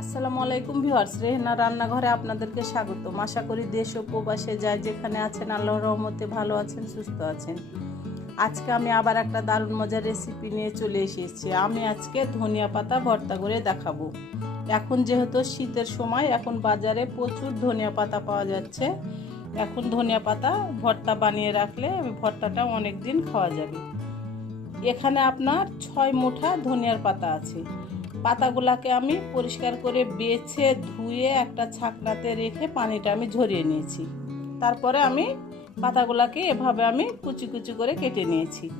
আসসালামু আলাইকুম ভিউয়ার্স, রেহনা রান্নাঘরে আপনাদেরকে স্বাগতম। আশা করি দেশ ও প্রবাসে যায় যেখানে আছেন, আল্লাহর রহমতে ভালো আছেন, সুস্থ আছেন। আজকে আমি আবার একটা দারুণ মজার রেসিপি নিয়ে চলে এসেছি। আমি আজকে ধনিয়া পাতা ভর্তা করে দেখাবো। এখন যেহেতু শীতের সময়, এখন বাজারে প্রচুর ধনিয়া পাতা পাওয়া যাচ্ছে। এখন ধনিয়া পাতা ভর্তা বানিয়ে রাখলে ভর্তাটা অনেক দিন খাওয়া যাবে। এখানে আপনার ছয় মুঠা ধনিয়ার পাতা আছে। পাতাগুলাকে আমি পরিষ্কার করে বেছে ধুয়ে একটা ছাকনাতে রেখে পানিটা আমি ঝরিয়ে নিয়েছি। তারপরে আমি পাতাগুলাকে এভাবে আমি কুচি কুচি করে কেটে নিয়েছি।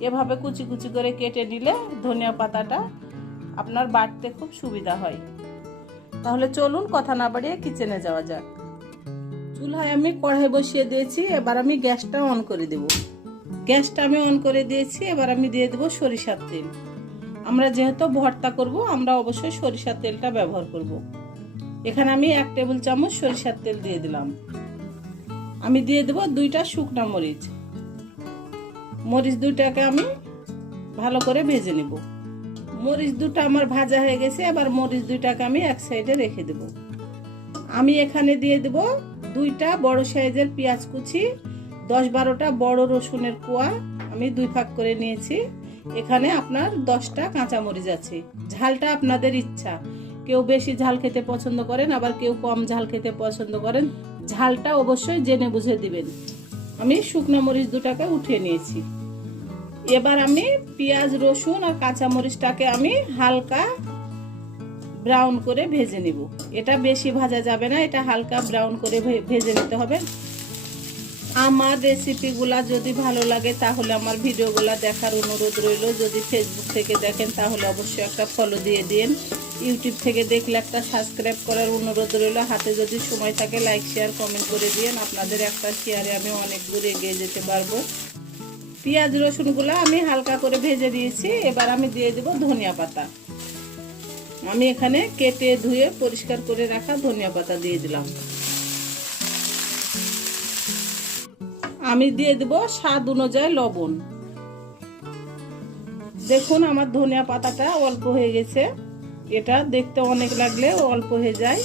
এভাবে কুচি কুচি করে কেটে নিলে ধনিয়া পাতাটা আপনার বাটতে খুব সুবিধা হয়। তাহলে চলুন কথা না বাড়িয়ে কিচেনে যাওয়া যাক। চুলায় আমি কড়াই বসিয়ে দিয়েছি, এবার আমি গ্যাসটা অন করে দেব। গ্যাসটা আমি অন করে দিয়েছি, এবার আমি দিয়ে দেবো সরিষার তেল। আমরা যেহেতু ভর্তা করব, আমরা অবশ্যই সরিষার তেলটা ব্যবহার করব। এখানে আমি এক টেবিল চামচ সরিষার তেল দিয়ে দিলাম। আমি দিয়ে দেবো দুইটা শুকনা মরিচ। মরিচ দুইটাকে আমি ভালো করে ভেজে নেব। মরিচ দুটো আমার ভাজা হয়ে গেছে, এবার মরিচ দুইটাকে আমি এক সাইডে রেখে দেব। আমি এখানে দিয়ে দেব দুইটা বড় সাইজের পেঁয়াজ কুচি, দশ বারোটা বড় রসুনের কোয়া আমি দুই ভাগ করে নিয়েছি। এখানে আপনার দশটা কাঁচামরিচ আছে। ঝালটা আপনাদের ইচ্ছা। কেউ বেশি ঝাল খেতে পছন্দ করেন, আবার কেউ কম ঝাল খেতে পছন্দ করেন, ঝালটা অবশ্যই জেনে বুঝে দিবেন। আমি শুকনো মরিচ দুটাকে উঠিয়ে নিয়েছি। এবার আমি পেঁয়াজ, রসুন আর কাঁচামরিচটাকে আমি হালকা ব্রাউন করে ভেজে নিব। এটা বেশি ভাজা যাবে না, এটা হালকা ব্রাউন করে ভেজে নিতে হবে। আমার রেসিপিগুলা যদি ভালো লাগে, তাহলে আমার ভিডিওগুলা দেখার অনুরোধ রইল। যদি ফেসবুক থেকে দেখেন, তাহলে অবশ্যই একটা ফলো দিয়ে দিন। ইউটিউব থেকে দেখলে একটা সাবস্ক্রাইব করার অনুরোধ রইল। হাতে যদি সময় থাকে লাইক শেয়ার কমেন্ট করে দিন আপনাদের একটা শেয়ারে আমি অনেক দূর এগিয়ে যেতে পারব। পেঁয়াজ, রসুনগুলো আমি হালকা করে ভেজে দিয়েছি এবার আমি দিয়ে দেবো ধনিয়া পাতা। আমি এখানে কেটে ধুয়ে পরিষ্কার করে রাখা ধনিয়া পাতা দিয়ে দিলাম। আমি দিয়ে দেব স্বাদ অনুযায়ী লবণ। দেখুন আমার ধনিয়া পাতাটা অল্প হয়ে গেছে। এটা দেখতে অনেক লাগলে অল্প হয়ে যায়।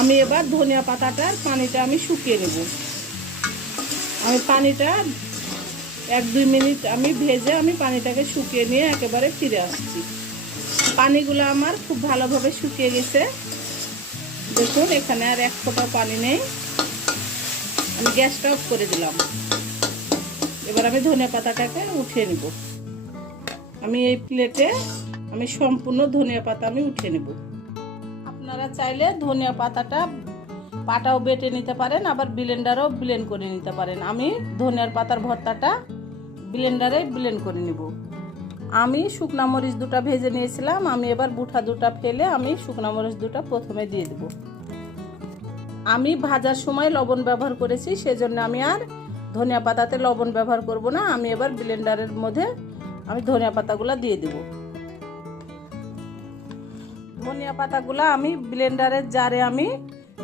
আমি এবার ধনিয়া পাতাটার পানিটা আমি শুকিয়ে নেব। আমি পানিটা এক দুই মিনিট আমি ভেজে আমি পানিটাকে শুকিয়ে নিয়ে একেবারে ফিরে আসছি। পানিগুলো আমার খুব ভালোভাবে শুকিয়ে গেছে। দেখুন এখানে আর এক ফোঁটা পানি নেই। আমি গ্যাসটা অফ করে দিলাম। এবার আমি ধনে পাতাটাকে উঠিয়ে নিব। আমি এই প্লেটে আমি সম্পূর্ণ ধনিয়া পাতা আমি উঠিয়ে নেব। আপনারা চাইলে ধনিয়া পাতাটা পাটাও বেটে নিতে পারেন, আবার ব্লেন্ডারও ব্লেন্ড করে নিতে পারেন। আমি ধনিয়ার পাতার ভর্তাটা ব্লেন্ডারে ব্লেন্ড করে নিব। আমি শুকনা মরিচ দুটা ভেজে নিয়েছিলাম, আমি এবার বুঠা দুটা ফেলে আমি শুকনা মরিচ দুটা প্রথমে দিয়ে দেবো। আমি ভাজার সময় লবণ ব্যবহার করেছি, সেজন্য আমি আর ধনিয়া পাতাতে লবণ ব্যবহার করব না। আমি এবার ব্লেন্ডারের মধ্যে আমি ধনিয়া পাতাগুলো দিয়ে দেব। ধনিয়া পাতাগুলো আমি ব্লেন্ডারের জারে আমি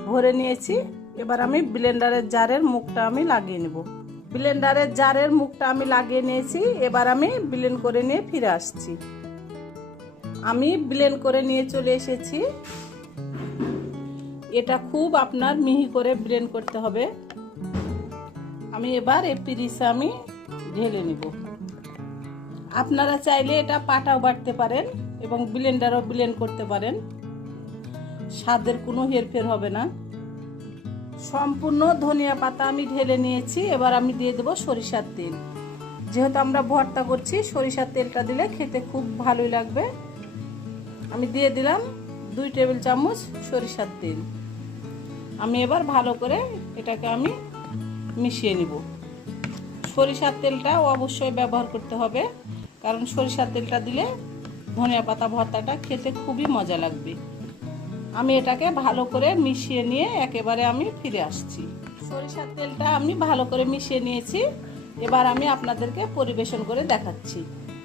ভরে নিয়েছি। এবার আমি ব্লেন্ডারের জারের মুখটা আমি লাগিয়ে নেব। ব্লেন্ডারের জারের মুখটা আমি লাগিয়ে নিয়েছি। এবার আমি ব্লেন্ড করে নিয়ে ফিরে আসছি। আমি ব্লেন্ড করে নিয়ে চলে এসেছি। এটা খুব আপনার মিহি করে ব্লেন্ড করতে হবে। আমি এবার এই পিরিসে আমি ঢেলে নিব। আপনারা চাইলে এটা পাটাও বাটতে পারেন এবং ব্লেন্ডারও ব্লেন্ড করতে পারেন। স্বাদের কোনো হেরফের হবে না। সম্পূর্ণ ধনিয়া পাতা আমি ঢেলে নিয়েছি, এবার আমি দিয়ে দেবো সরিষার তেল। যেহেতু আমরা ভর্তা করছি, সরিষার তেলটা দিলে খেতে খুব ভালোই লাগবে। আমি দিয়ে দিলাম দুই টেবিল চামচ সরিষার তেল। আমি এবার ভালো করে এটাকে আমি মিশিয়ে নিব। সরিষার তেলটা অবশ্যই ব্যবহার করতে হবে, কারণ সরিষার তেলটা দিলে ধনিয়া পাতা ভর্তাটা খেতে খুবই মজা লাগবে। আমি এটাকে ভালো করে মিশিয়ে নিয়ে একেবারে আমি ফিরে আসছি। সরিষার তেলটা আমি ভালো করে মিশিয়ে নিয়েছি। এবার আমি আপনাদেরকে পরিবেশন করে দেখাচ্ছি।